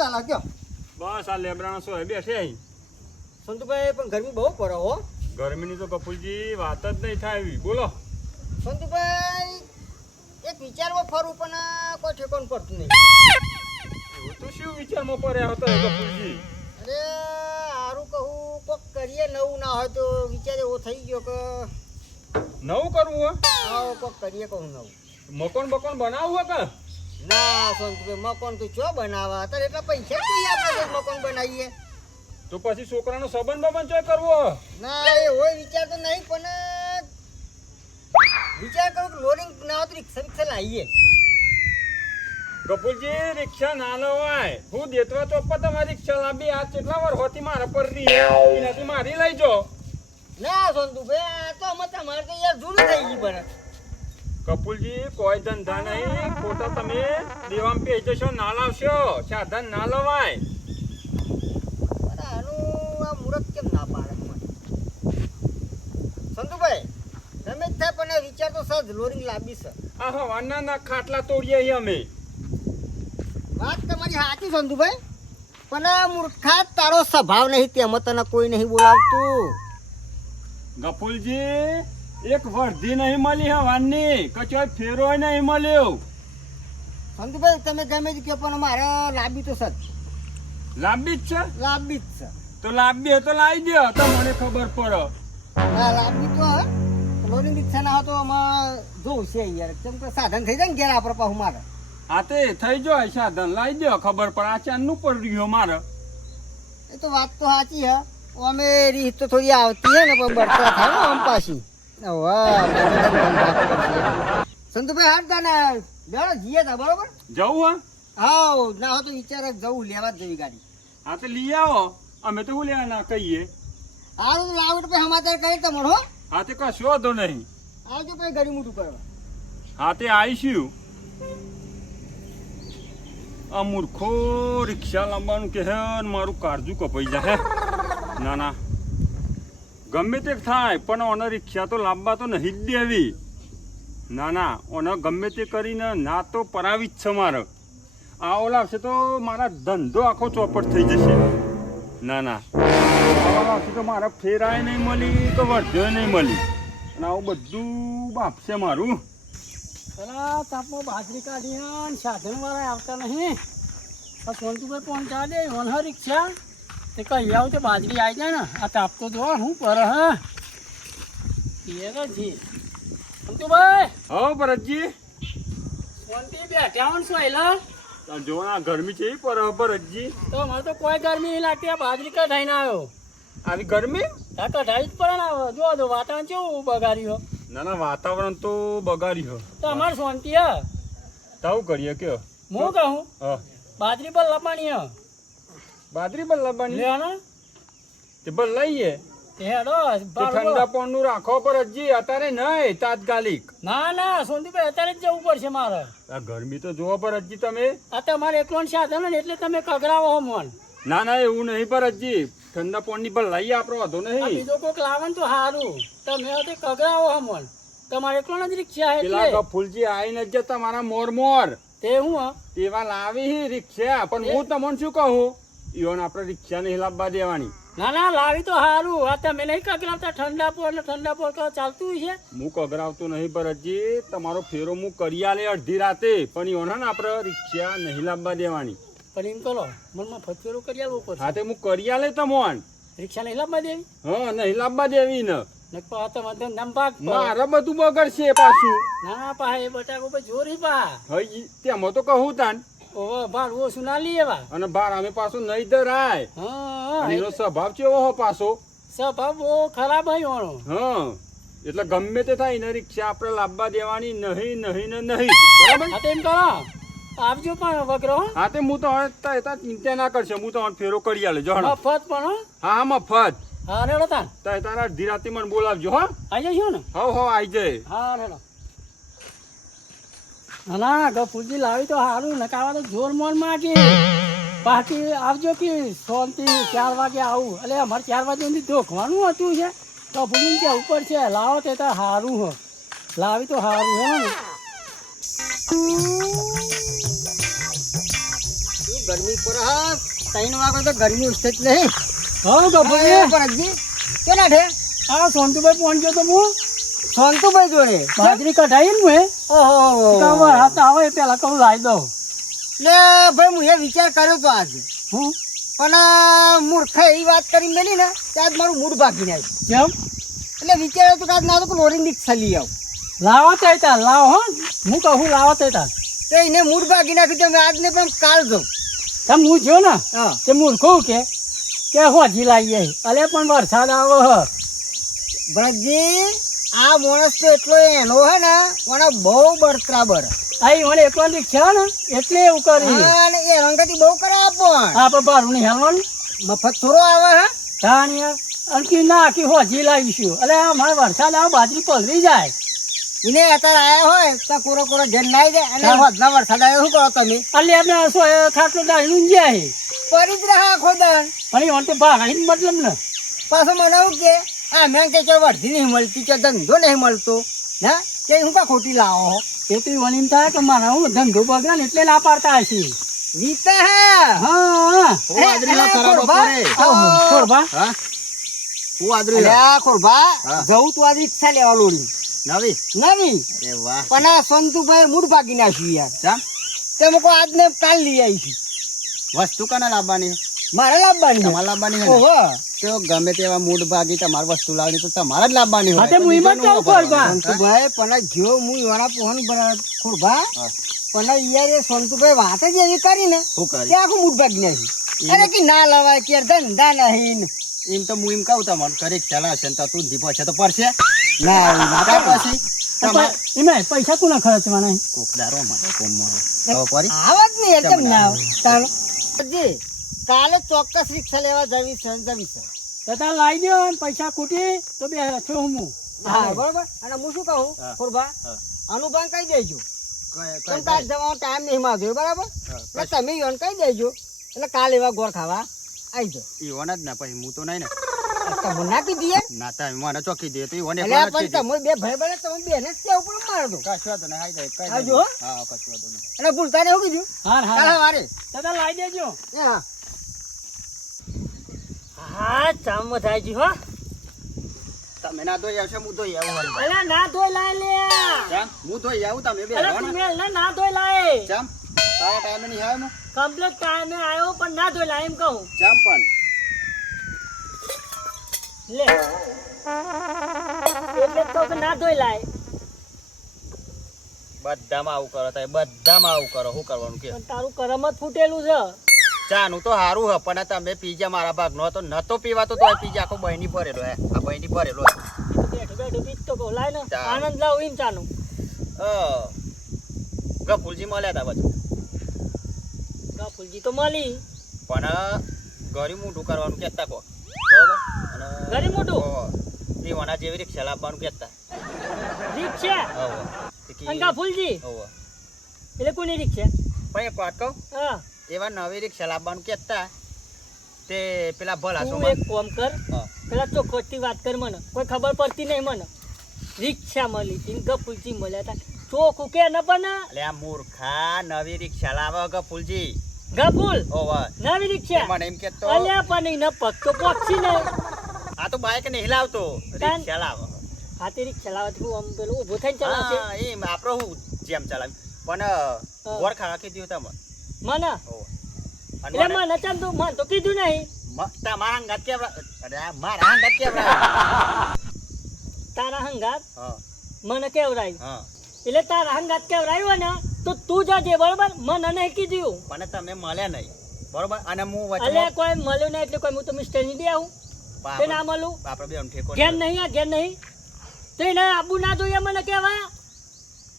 ચાલે કયો? બસ આ લેબરાનો સો બેઠે અહીં. સંતુભાઈ પણ ગરમી બહુ પડે હો. ગરમીની તો કપૂરજી વાત જ નહીં થાય એવી. બોલો સંતુભાઈ એક વિચારમાં ફરું પણ કોઈ ઠેકાણ પડતું નહીં. એવું તો શું વિચારમાં પડ્યા હતા કપૂરજી? અરે સારું કહું કોક કરીએ નવું ના હોય તો વિચાર એવો થઈ ગયો કે નવું કરવું હોય? આવો કોક કરીએ કહું નવું. મકાન બકાન બનાવવું હોય કે? ના સંતુભાઈ મકાન તો ચો બનાવવા અત્યારે એટલા પૈસા કઈ આપણે મકાન બનાવીએ. તો પછી છોકરાનો સંબંધ બબંધ ચોય કરવો? ના એ હોય વિચાર તો નહીં પણ વિચાર કરું કે લોડિંગ ના હોય તો રિક્ષા રિક્ષા લાવીએ. કપૂરજી રિક્ષા ના લવાય. હું દેતવા ચોપા તમારી રિક્ષા લાવી આ કેટલા વાર હોતી મારા પર રહી એનાથી મારી લઈ જો. ના સંતુભાઈ આ તો અમે તમારે તો યાર જૂનું થઈ ગયું પણ કપૂરજી કોઈ ધંધા નહીં. ખોટા તમે દેવામ પે જશો ના લાવશો. સાધન ના લવાય. આનું આ મુહૂર્ત કેમ ના પાડે મને? સંતુભાઈ તમે જ થાય પણ વિચાર તો સર લોરિંગ લાવી છે. આ હવાના ના ખાટલા તોડીએ અહીં અમે. વાત તમારી સાચી સંતુભાઈ પણ આ મૂર્ખા તારો સ્વભાવ નહીં તેમાં તને કોઈ નહીં બોલાવતું. ગફુલજી એક વર્ધી નહીં મળી હવાની કચોય ફેરો નહીં મળ્યો. સંતુભાઈ તમે ગમે તે કહો પણ મારે લાવી તો સર લાંબી જ છે લાવી જ છે. તો લાંબી તો લાવી દો તો મને ખબર પડે. હા લાવી તો હે લોરિંગ રિક્ષા ના હોય તો આમાં જોઉં છે યાર કેમ કે સાધન થઈ જાય ને ઘેર આપણે પાછું મારે. હા તે થઈ જાય સાધન લાવી દો ખબર પડે. આ ચાંદનું પડી રહ્યો મારે. એ તો વાત તો સાચી હે અમે રીત તો થોડી આવતી હે ને પણ બરતા થાય ને આમ પાછી. સંતુભાઈ હાથ દાને બેડો જીએ તા બરોબર. જવું હા ના હોય તો વિચાર જવું લેવા જ જવી ગાડી. હા તો લઈ આવો. અમે તો શું લેવા ના કહીએ. હારું તો લાવો તો પછી સમાચાર કરી તમારો હો. હા તે કશો વાંધો નહીં. આવજો પછી ઘડી મોટું કરવા. હા તે આવીશું. આ મૂર્ખો રિક્ષા લાવવાનું કે હે ને મારું કાળજું કપાઈ જાય. ના ના ગમે તે થાય પણ ઓને રિક્ષા તો લાવવા તો નહીં જ દેવી. ના ના ઓને ગમે તે કરીને ના તો પરાવી જ છે મારે. આ લાવશે તો મારા ધંધો આખો ચોપટ થઈ જશે. ના ના લાવશે તો મારે ફેરાય નહીં મળી તો વર્ધ્યો નહીં મળી અને આવું બધું બાપશે મારું. પેલા તાપમાં બાજરી કાઢી સાધન વાળા આવતા નહીં. સોનતુભાઈ પહોંચા દે વનહર રિક્ષા તે કહી આવું તો બાજરી આવી જાય ને. આ તાપ તો જો હું પર હા જી સોનતુભાઈ. હા ભરતજી સોનતી બેઠા હોય શું એલા જો આ ગરમી છે પર ભરતજી. તો મારે તો કોઈ ગરમી નહીં લાગતી. આ બાજરી કઢાઈને આવ્યો. આવી ગરમી? આ કઢાઈ જ પડે ને જો તો વાતાવરણ કેવું બગાડ્યું. ના ના વાતાવરણ તો બગાડ્યું. તો અમારે શાંતિ હા તાવું કરીએ કયો હું કહું હા બાજરી પર લપાણી હા બાજરી પર લાવવાની લેવાના તે પર લઈએ. તે હેડો તે ઠંડા પાણીનું રાખો ભરતજી અત્યારે નહીં તાત્કાલિક. ના ના સોનતીભાઈ અત્યારે જ જવું પડશે મારે. આ ગરમી તો જોવો ભરતજી તમે. આ તમારે એકલો સાધન ને એટલે તમે કગરાવો મન. ના ના એવું નહીં ભરતજી. ઠંડા પાણી પર લઈએ આપણો વાંધો નહીં. બીજો કોઈક લાવે ને તો સારું. તમે તે કગરાવો મન. તમારે એકલો જ રિક્ષા પેલા એટલે ફૂલજી આવીને જ તમારા મોર મોર તે હું હા તેવા લાવી રિક્ષા. પણ હું તમને શું કહું ઈવન આપણે રિક્ષા નહીં લાવવા દેવાની. ના ના લાવી તો સારું. આ તમે નહીં કગરાવતા ઠંડા પોર ને ઠંડા પોર ચાલતું છે. હું કગરાવતો નહીં ભરતજી. તમારો ફેરો હું કરી આલે અડધી રાતે પણ ઈવન ને આપણે રિક્ષા નહીં લાવવા દેવાની. પણ એમ કરો મનમાં ફતફેરો કરી આવવું પડશે. હા તે હું કરી આલે તમોન. રિક્ષા નહીં લાવવા દેવી હા નહીં લાવવા દેવી ને. મારે મારે બધું બગડશે પાછું. ના પા એ બટાકો પર જોરી પા હઈ તેમાં તો કહું તાન. ઓવા ભાર ઓછું ના લઈએ વા. અને બાર અમે પાછું નહીં ધરાય. હા અને એનો સ્વભાવ કેવો હો પાછો. સ્વભાવ બહુ ખરાબ આવ્યો. હા એટલે ગમે તે થાય ને રિક્ષા આપણે લાવવા દેવાની નહીં નહીં ને નહીં. બરાબર હા તેમ કરો આવજો પણ વગરો હા તે હું તો હવે ચિંતા ના કરશે. હું તો ફેરો કરી આલે જો. મફત પણ હો. હા હા મફત. હા રેડો તાન તારા અડધી રાતે મને બોલાવજો. હા આવી જશો ને. હવ આવી જાય. હા રેડો. ના ગફુરજી લાવી તો સારું નકાવા તો જોર મોર માગી. બાકી આવજો કે શાંતિ 4 વાગે આવું. એટલે અમારે 4 વાગે સુધી ધોખવાનું હતું છે તો ભૂલી કે ઉપર છે લાવો તે તો સારું હો. લાવી તો સારું હે ને. ગરમી પર હા 3 વાગે તો ગરમી ઉઠે જ નહીં. હા એ ગભુજી ભરતજી કેના ઠે આ સોનતુભાઈ પહોંચ્યો તો હું શાંતુભાઈ જોડે બાજરી કઢાઈ ને મેં ઓહો ખબર હાથ આવે એ પેલા કહું લાવી દઉં લે ભાઈ હું એ વિચાર કર્યો તો આજે હું પણ મૂર્ખા એવી વાત કરી મેલી ને ત્યાં જ મારું મૂડ ભાગી નાખ્યું. કેમ એટલે વિચાર્યો તો કે આજ ના તો લોરીની રિક્ષા લઈ આવું. લાવો તો તા લાવો હો હું કહું લાવો તો તા તો એને મૂડ ભાગી નાખ્યું તો મેં આજને પણ કાલ જાઉં. તમે હું જો ને હા તે મૂર્ખું કે હોજી લાવીએ અલે પણ વરસાદ આવો હ ભરતજી આ માણસ તો એટલો એનો હે ને મને બહુ બળતરાબર. આઈ મને એકલો રિક્ષા ને એટલે એવું કરી હા અને એ રંગતી બહુ કરાવે પણ આપણે ભાડું નહીં હાલવાનું મફત થોડો આવે હે. ધાણિયા અંકી ના આખી હોજી લાવીશું અલે આ મારે વરસાદ આવો બાજરી પલરી જાય એને અત્યારે આયા હોય તો કોરો કોરો જન નાઈ જાય અને હા. વધના વરસાદ આવ્યો શું કરો તમે અલે એમને ખાટલો ડાળીનું જાય પડી જ રહ્યા ખોદન. પણ એ તો ભાગાડી મતલબ ને પાછું મને એવું કે આ મેં કે વર્ધી નહીં મળતી કે ધંધો નહીં મળતો ના કે હું કા ખોટી લાવો એ તો વણીમ થાય કે મારા હું ધંધો બગડે ને એટલે ના પાડતા હશે વીતા હે હા ખોરબા અલ્યા ખોરભા હા. જવું તું આ રિક્ષા લેવા લોડી નવી નવી અરે વાહ પણ આ સંતુભાઈ મૂડ ભાગી નાખ્યું યાર. ચમ તે મૂકો આજને કાલ લઈ આવીશું. વસ્તુ કને લાવવાની મારે લાવવાની તમારે લાવવાની હે ને? ઓહો તો ગમે તેવા મૂડ ભાગી તમારે વસ્તુ લાવવાની તો તમારે જ લાવવાની હા, હોય તે હું એમ જ કહું ખોરબા. સંતુભાઈ પણ જો હું એવાના પોહન ખોરભા હા. પણ યાર એ સંતુભાઈ વાત જ એવી કરી ને શું કરી તે આખું મૂડ ભાગી નાખ્યું. અરે કે ના લવાય કે ધંધા નહીં એમ તો હું એમ કહું તમને કરી ચાલા છે ને તો તું દીપો છે તો પડશે ના એવું ના ત્યાર થાય. પછી પણ એમાં પૈસા કોના ખર્ચવાના કોક દારો મારે કોમમાં ખબર પડી આવા જ નહીં એટલે કેમ ના ના આવે. ચાલો જી, કાલે ચોક્કસ રિક્ષા લેવા જવી છે ને જવી છે. તો તાર લાવી દો અને પૈસા ખૂટી તો બે છો હું હા બરોબર. અને હું શું કહું હા. ખોરભા હા. અનુભાઈ કહી દેજો કઈ કેમ કે આજ જવાનો ટાઈમ નહીં માગ્યો બરાબર એટલે તમે યોન કહી દેજો એટલે કાલે એવા ગોળ ખાવા આવી જાઓ. ઈવન જ ના પછી હું તો નહીં ને તમે ના કીધી યાર. ના તા મને ચોકી દે તો ઈવન એટલે આ પણ તમે બે ભાઈ બને તમે બેને જ કેવું પણ માર દો. કશું હતું ને હાઈ જાય કઈ આવજો, હો. હા કશું હતું ને અને ભૂલતા ને એવું કીધું હાર કાલે હાર વારે તો તાર લાવી દેજો હા હા ચામ થાય છે હો તમે ના ધોઈ આવશે હું ધોઈ આવું હાલ અલા ના ધોઈ લાય લે ચમ હું ધોઈ આવું તમે બે અલા રહો તું ને મેલ ના ધોઈ લાય ચમ તારા ટાઈમે નહીં આવે ને કમ્પ્લીટ ટાઈમે આવ્યો પણ ના ધોઈ લાય એમ કહું ચમ પણ લે એટલે તો કે ના ધોઈ લાય બધામાં આવું કરો તમે બધામાં આવું કરો શું કરવાનું કે પણ તારું કરમ જ ફૂટેલું છે ચાનું તો સારું હ પણ તમે પીજા મારા ભાગ નો તો નતો પીવાતો તો પીજા આખો બહેની ભરેલો હે આ બહેની ભરેલો હે બેઠું બેઠું પીત તો કહું લાય ને ચા. આનંદ લાવ એમ ચાનું ગફુલજી મળ્યા હતા બધું ફૂલજી તો મળી પણ ગરી મોટું કરવાનું કહેતા કહો બરોબર અને ગરી મોટું? દીવાના જેવી રિક્ષા લાવવાનું કહેતા રિક્ષા અંકા ફૂલજી એટલે કોની રિક્ષા પણ એક વાત કહું હા એવા નવી રિક્ષા લાવવાનું કહેતા તે પેલા ભલા તું એક કામ કર પેલા ચોખ્ખોટથી વાત કર મને કોઈ ખબર પડતી નહીં મને રિક્ષા મળી હતી ને ગફુલજી મળ્યા હતા ચોખ્ખું કે ન બને એટલે આ મૂર્ખા નવી રિક્ષા લાવે ગફુલજી ગફુલ ઓવા નવી રિક્ષા મને એમ કેતો અલ્યા પણ એના પગ તો પક્ષી ને આ તો બાઈક નહીં લાવતો રિક્ષા લાવે હાથે રિક્ષા લાવવાથી હું આમ પેલું ઊભો થઈને ચલાવશે હા એમ આપણો હું જેમ ચલાવી પણ ગોળ ખાવા કીધું તમે મને અને એટલે મને ચાલ તું મને તો કીધું નહીં તમારા હંગાત કેવડા અરે આ મારા હંગાત કેવડા તારા હંગાત હા મને કેવરાય હા એટલે તારા હંગાત કેવરાયો ને તો તું જજે બરોબર મને નહીં કીધું પણ તમે મળ્યા નહીં બરોબર અને હું અલે વચમાં કોઈ મળ્યું નહીં એટલે કોઈ હું તો મિસ્ટર ની દે આવું તે ના મળું આપણે બે ઠેકો ઘેર નહીં આ ઘેર નહીં તો એને આબુ ના જોઈએ મને કેવા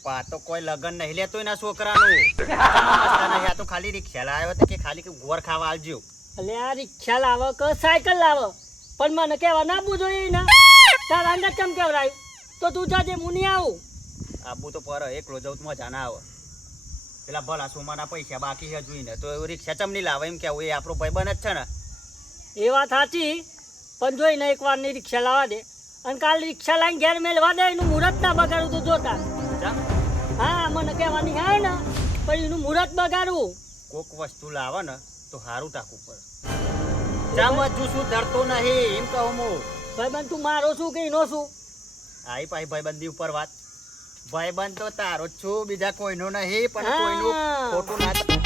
પા તો કોઈ લગન નહીં લેતો એના છોકરાનું નહીં આ તો ખાલી રિક્ષા લાવ્યો તો કે ખાલી કે ગોળ ખાવા આવજો એટલે આ રિક્ષા લાવો કે સાયકલ લાવો પણ મને કેવા ના આપવું જોઈએ ને તારા અંદર કેમ કેવરાયું તો તું જાજે હું નહીં આવું આબુ તો પર એકલો જવું તો મજા ના આવે પેલા ભલા સોમાના પૈસા બાકી છે જોઈને તો એવું રિક્ષા ચમ નહીં લાવે એમ કેવું એ આપણો ભાઈબંધ જ છે ને એ વાત સાચી પણ જોઈને એક વાર ની રિક્ષા લાવવા દે અને કાલ રિક્ષા લાવીને ઘેર મેળવા દે એનું મુહૂર્ત ના બગાડું તો જોતા ચમ હા મને કહેવાની આવે ને પણ એનું મુહૂર્ત બગાડવું કોક વસ્તુ લાવે ને તો સારું ટાકવું પડે. જામ હજુ શું ધરતો નહીં એમ કહું હું. ભાઈબંધ તું મારો શું કે એનો શું? આઈ પાઈ ભાઈબંધી ઉપર વાત. ભાઈબંધ તો તારો જ છું, બીજા કોઈનો નહીં, પણ હા. કોઈનું ખોટું ના થાય.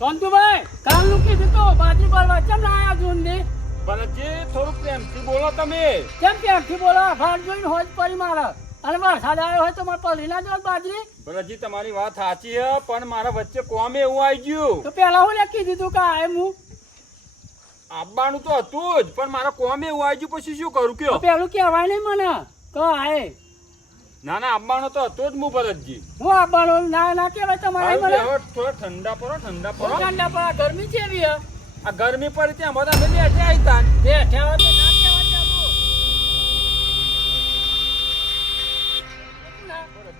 સોનતુભાઈ કાલનું કીધું તો બાજરી ભરવા કેમ ના આયા જૂનથી? ભરતજી થોડું પ્રેમથી બોલો તમે. કેમ કેમથી બોલો? ભાગ જોઈને હોજ પડી મારે. અને વરસાદ આવ્યો હોય તો મારે પલળી ના જવાય બાજરી. ભરતજી તમારી વાત સાચી છે, પણ મારા વચ્ચે કોમે એવું આવી ગયું. તો પેલા હું કીધું તું કે આય હું આવવાનું તો હતું જ, પણ મારા કોમે એવું આવી ગયું, પછી શું કરું તો કયો? પેલું કહેવાય નહીં મને કે આય ના ના, આવવાનો તો હતો જ હું ભરતજી. હું આવવાનો ના ના કહેવાય તમારે હારું મને. હવે થોડા ઠંડા પડો, ઠંડા પડો. ઠંડા પર ગરમી કેવી હે? આ ગરમી પડી ત્યાં બધા અમે બેઠા આઈ તાન. બેઠા હોય તો ના કહેવાય ચાલું.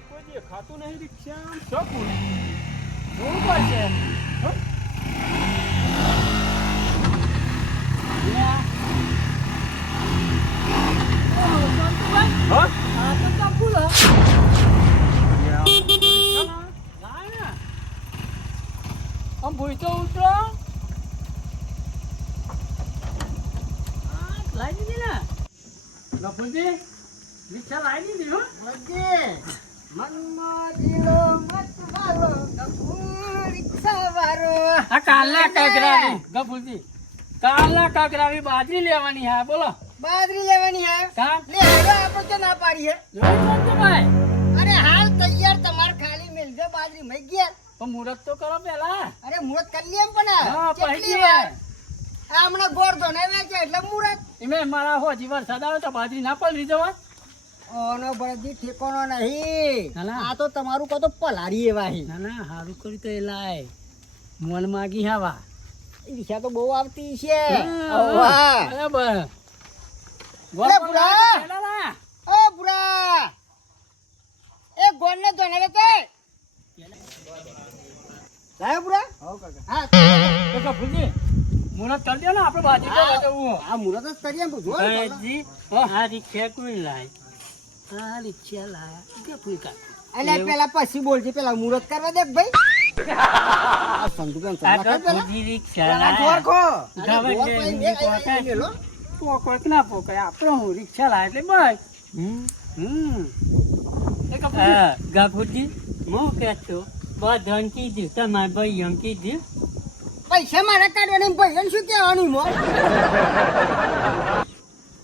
કોઈ દેખાતું નહીં રિક્ષા. શું પૂરું? જોવું પડશે. હો? લે. ઓહો, સોનતુભાઈ, હા? આ તો ચંપુલ હે. રિક્ષામાં? લાય ને. આમ ભૂઈ તો ઉતરો. હા, લાઈ દીધી ને. લફુજી, રિક્ષા લાઈ દીધી હો. વચ્ચે મનમાં જીલો મતવાલો, ગફુર રિક્ષાવાળો. આ કાલના કાકરાવી ગફુજી, કાલના કાકરાવી બાજરી લેવાની હા બોલો. બાજરી લેવાની હે. કામ લે હેડો આપણે તો ના પાડી હે. જોઈ સોનતુભાઈ, અરે હાલ તૈયાર, તમારે ખાલી મેલજો બાજરી મઈ ગયા. તો મુહૂર્ત તો કરો પેલા. અરે મુહૂર્ત કરી લે એમ પણ હા, કેટલી પહી વાર? આ હમણાં ગોળ ધોને વેચે એટલે મુહૂર્ત. એમે મારા હોજી વરસાદ આવે તો બાજરી ના પલળી જવા. ઓનો બળદી ઠેકોનો નહીં. ના, ના. આ તો તમારું કહો તો પલારી એવા હે. ના ના હારું કર્યું તો એ લાય મોન માગી હાવા. ઈ રિક્ષા તો બહુ આવતી છે. હા, વાહ. બરાબર. અરે બુરા. પેલા ના. ઓ બુરા, એ ગોળ ને ધોને વેચે. લાયો બુરા? હા, તો ગફુજી, મુહૂર્ત કરી દો ને આપણે બાજરી કરવા જવું. આ મુહૂર્ત જ કરીએ એમ તો જો ને પહેલા. ભાઈજી, આ રિક્ષા કોઈ લાય? આ રિક્ષા લાયા ગફુજી કાકા. અલ્યા પેલા પછી બોલજે, પેલા મુહૂર્ત કરવા દે ભાઈ. આ સંતુબેન આ ચાલા કર પેલા. ગફુજી રિક્ષા પેલા લાયા. ગોળ ખો. ગમે અરે ગોળ તે પાઈ હિન્દી મેલ, આઈ પોકાય. મેલો. પોકળ કે ના પોકળ આપણે હું રિક્ષા લાય એટલે બસ. એ ગફુજી હું કહેતો બધન કીધું તમારે ભાઈ એમ કીધું પૈસા મારા કાઢવાને એમ ભાઈ એને શું કહેવાનું મો?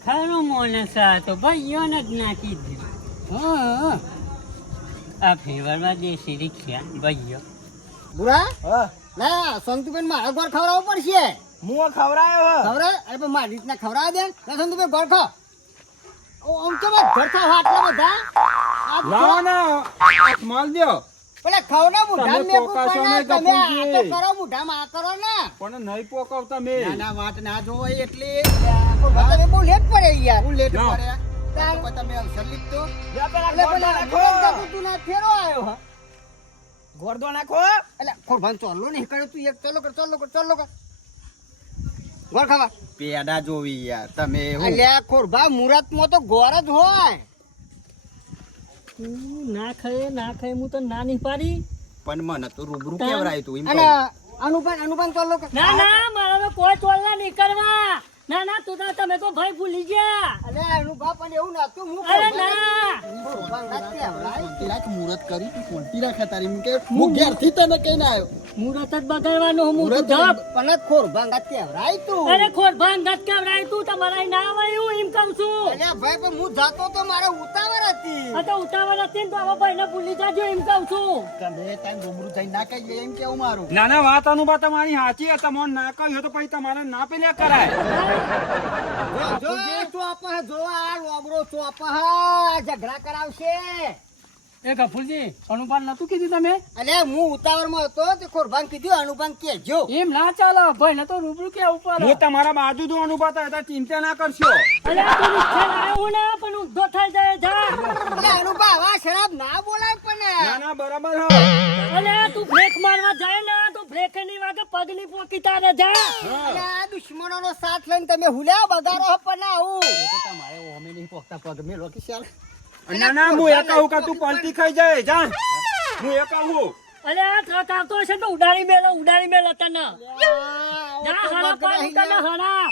ખરો માણસ આ તો ભાઈઓને જ ના કીધું. હા આ ફેવરમાં દેશી રિક્ષા ભાઈઓ. બુરા ના સંતુબેન મારા ગોળ ખવડાવવો પડશે. હું ખવડાયો ખવડાવ? અરે પણ મારી રીતના ખવડાવ દે ના સંતુબેન ગોળ ખાવ. આમ તો બસ ઘર ખાવ આટલા બધા. આ તો લાવો ને, આ માલ દ્યો. પેલા ખવડાવ મુઢામાં તમે મેકું પોકાશો પણ નહીં, તમે આ ગફુરજી. તો કરો મુઢામાં આ કરો ને. પણ નહીં પોકાવતા મેં. ના ના વાત ના જોવો એટલી. તમે બહુ લેટ પડે યાર. બહુ લેટ ના. પડે. તાર તમે અવસર લીધો. પેલા એટલે ગોળદો પેલા નાખો ગોળ તું ના ફેરો આવ્યો હા. ગોળદો નાખો એટલે ખોરભાન ચોલ્લો નહીં કરે તું એક ચાલો કર ગોળ ખાવા. પેડા જોવી યાર તમે અલ્યા ખોરભા મુહૂર્તમાં તો ગોળ જ હોય. ના ખાય હું તો ના નહીં પાડી. પણ મને તો રૂબરૂ કેવરાય તું એમ અને કહું. અનુપાન ચાલો કર. ના મારા તો કોઈ ચોલના નહીં કરવા. ના તું તો તમે તો ભાઈ ભૂલી ગયા. અલ્યા અનુભા પણ એવું નતું હું અરે ના ખોરભા ના કહેવાય. તિરાક મુહૂર્ત કરી તું કોણતી રાખે તારી એમ કે હું ઘેરથી તને કહીને આવ્યો મુહૂર્ત જ બગાડવાનું હું મુહૂર્ત તું જપ. પણ ખોરભા ના કહેવાય તું. અરે ખોટ ભાંગ ગત કવરાય તું તમારા ના આવે એવું એમ કહું છું. અલ્યા ભાઈ પણ હું જાતો તો મારે ઉતાવળ હતી. આ તો ઉતાવળ હતી ને તો આવા ભાઈને ભૂલી જાજો એમ કહું છું. તમે તારી રૂબરૂ જઈને ના કહીએ એમ કેવું મારું ના ના, વાત અનુભવ તમારી સાચી છે. તમને ના કહ્યું તો પછી તમારે ના પેલ્યા કરાય. જો ચોપા જો આ લોબડો ચોપા ઝઘડા કરાવશે. એ ગફુરજી અનુપાન નતું કીધું તમે અલે હું ઉતાવળમાં હતો તે ખોરભાન કીધું અનુભાન કેજો એમ ના ચાલો ભાઈ ન તો રૂબરૂ કે ઉપર હું તમારા બાજુ તો અનુભવતા હતા, ચિંતા ના કરશો. અરે તું રિક્ષા લાવ્યો ને પણ ઊંધો થઈ જાય જા. અલે અનુભા આવા શરાબ ના બોલાય પણ ના ના બરાબર હ. અરે તું બ્રેક મારવા જાય ને તો બ્રેક ની વાગે પગની પોકી તારે જા. અલે આ દુશ્મનોનો સાથ લઈને તમે હુલ્યા બગાડો હો પણ આવું તમારે ઓમે નહીં પોકતા પગ મેલો કે ચાલ ના ના હું એ કહું કે તું પલટી ખાઈ જાય જા. હું એ કહું અરે આ ટ્રક આવતો હશે તો ઉડાડી મેલો તને. જા હરા પાડું તને હરા.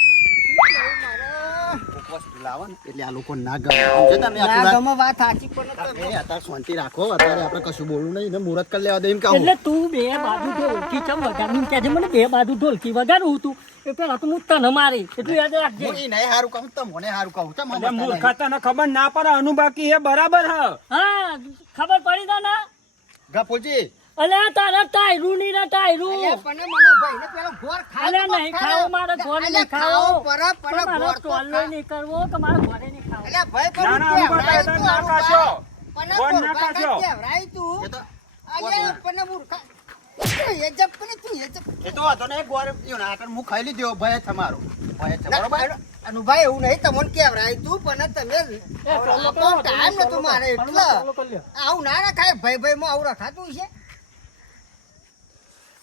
લાવો ને એટલે આ લોકો ના ગમે સમજે તમે આખી ના વાત? ગમે વાત સાચી પણ તમે અત્યારે શાંતિ રાખો, અત્યારે આપણે કશું બોલવું નહીં ને મુહૂર્ત કરી લેવા દે એમ કહું. એટલે તું બે બાજુ ઢોલકી ચમ વગાડું કે મને બે બાજુ ઢોલકી વગાડું તું એ પેલા તો હું તને મારી એટલું યાદ રાખજે. હું ઈ નહીં હારું કહું તમને હારું કહું ચમ એટલે સમજતા મૂર્ખા તને ખબર ના પડે અનુબાકી હે બરાબર હ. હા ખબર પડી તા ના. નહીં. ગફુરજી અલે તારા ટાયરું ની રે ટાયરું. અલે પણ મને ભાઈને પેલો ગોળ ખાવ અલે નહીં ખાવો મારે ઘોડે અલે નહીં ખાવો. પર પણ મારે ગોળ તો ટોલનો નહીં કરવો કે મારે ઘોડે નહીં ખાવો. અલે ભાઈ પણ ના, ના, કેવડાય અનુભવ તું ના અનુભવ. કાઢશો. પણ ગોળ ના ગોળભાઈ કાઢશો. કેવડાય તું એ તો અલે પણ મૂર્ખા એ જપ પણ તું એ જપ એ તો હતો ને એક વાર યો ના આગળ હું ખાઈ લીધો ભય તમારો ભય છે બરોબર. અનુભાઈ એવું નહીં તમને કેવડાય તું પણ તમે આપણો ટાઈમ નતો મારે એટલે આવું ના રખાય ભાઈ ભાઈ માં આવું રખાતું છે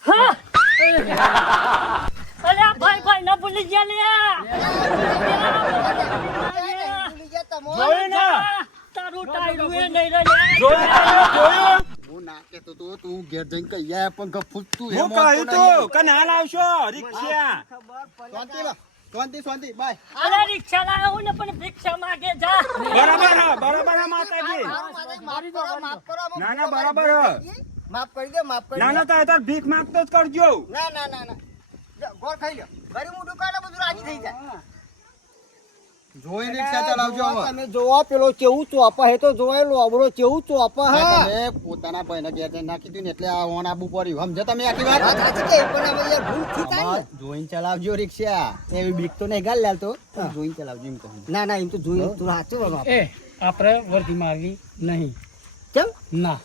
હા અલે આ ભાઈ ના ભૂલી ગયા લે ભૂલી ગયા તમો. જોયું ને? તારું ટાયરું એ નહીં રે લે. જોયું? હું ના કહેતો તો તું ઘેર જઈને કહી આય પણ ગફુર તું હું કહ્યું તું કે ના લાવશો રિક્ષા. શાંતિ બાય. અરે રિક્ષા લાવ્યો ને પણ રિક્ષા માંગે જા. બરાબર હ માતાજી. માફ કરો, માફ કરો. ના, ના, બરાબર હ. માફ કરી દે માફ કરી ના દે ના તાર ભીખ માંગતો જ કરજો. ના ના ના ના જા, ગોળ ખાઈ લો ઘરે મોઢું કાઢો બધું રાજી થઈ જાય જોઈને રિક્ષા ચલાવજો હવે. તમે જોવા પેલો કેવું ચોપા હે તો જોવાય લોબડો કેવું ચોપા હે તમે પોતાના ભાઈને ઘેર જઈને નાખી દીધું ને એટલે આ ઓન આબુ પડ્યું સમજે તમે આખી વાત? વાત સાચી કે પણ અમે યાર ભૂલ થી થાય આમાં ને. જોઈને ચલાવજો રિક્ષા એવી બીક તો નહીં ગાલ લાલતો જોઈને ચલાવજો એમ કહું. ના ના એમ તો જોઈ તું સાચું બાબા એ આપણે વર્ધી મારવી નહીં કેમ ના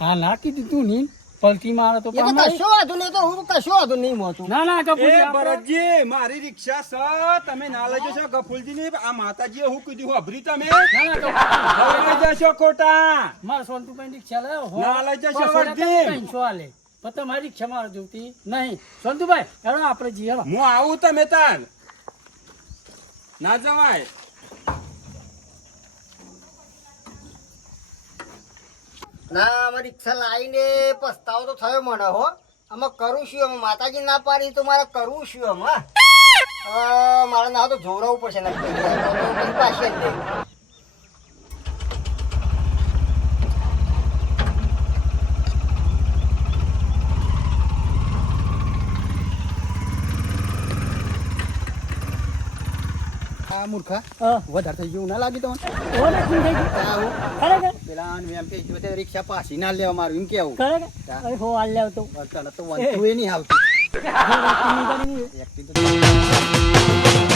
હા ના કીધું તું નહીં પલટી મારે તો એ તો પામાય. કશો વાંધો નહીં તો હું કશો વાંધો નહીં મોતું ના ના એ ગફુરજી આપણે- ભરતજી મારી રિક્ષા છે તમે ના લઈ જશો ગફુલજી ની આ માતાજીએ હું કીધું અભરી તમે ના ના ગફુરજી, લઈ જશો ખોટા મારા સોનતુભાઈ રિક્ષા લાવ્યો હો. ના લઈ જશો બસો ને વર્ધી. 300 આલે પણ તમારી રિક્ષા મારે જોતી નહીં સોનતુભાઈ હેડો આપણે જઈએ હેડો. હું આવું તમે તાર ના જવાય. ના અમારી રિક્ષા લાવીને પસ્તાવો તો થયો મને હો અમે કરું છું અમે માતાજી ના પાડી તો મારે કરવું શું અમે મારે ના તો જોરાવું પડશે ને પાછી જ દે. આ મૂર્ખા હા. વધારે થઈ ગયું ના લાગી તમને? ઓ ને શું થઈ ગયું? આવું ખરેખર પેલા આને એમ કે છે, તે રિક્ષા પાછી ના લેવા મારું એમ કેવું ખરેખર અરે હો હાલ લેવ તો તને તો વાંધું એ નહીં આવતું નહીં એકથી તો